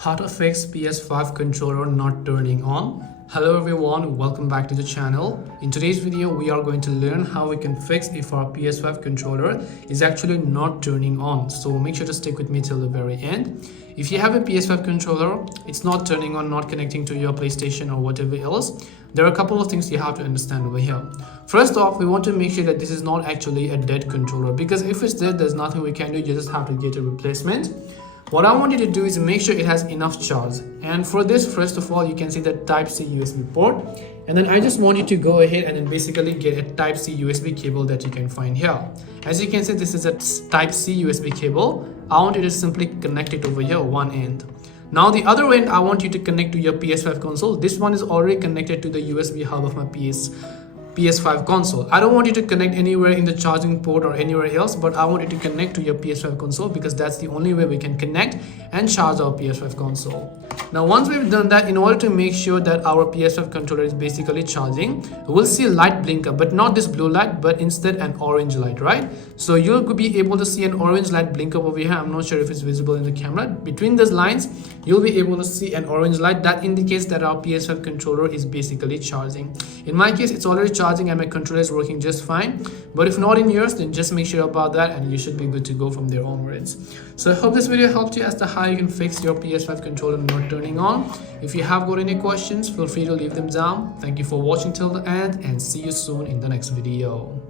How to fix PS5 controller not turning on. Hello everyone, welcome back to the channel. In today's video we are going to learn how we can fix if our PS5 controller is actually not turning on. So make sure to stick with me till the very end. If you have a PS5 controller, it's not turning on, not connecting to your PlayStation or whatever else, there are a couple of things you have to understand over here. First off, we want to make sure that this is not actually a dead controller, because if it's dead, there's nothing we can do. You just have to get a replacement. What I want you to do is make sure it has enough charge, and for this, first of all, you can see the Type-C USB port, and then I just want you to go ahead and then basically get a Type-C USB cable that you can find here. As you can see, this is a Type-C USB cable. I want you to simply connect it over here, one end. Now the other end, I want you to connect to your PS5 console. This one is already connected to the USB hub of my PS5 console. I don't want you to connect anywhere in the charging port or anywhere else, but I want you to connect to your PS5 console because that's the only way we can connect and charge our PS5 console. Now once we've done that, in order to make sure that our PS5 controller is basically charging, we'll see a light blink up, but not this blue light, but instead an orange light, right? So you'll be able to see an orange light blink up over here. I'm not sure if it's visible in the camera. Between those lines, you'll be able to see an orange light that indicates that our PS5 controller is basically charging. In my case, it's already charging and my controller is working just fine, but if not in yours, then just make sure about that and you should be good to go from there onwards. So I hope this video helped you as to how you can fix your PS5 controller not turning on. If you have got any questions, feel free to leave them down. Thank you for watching till the end and see you soon in the next video.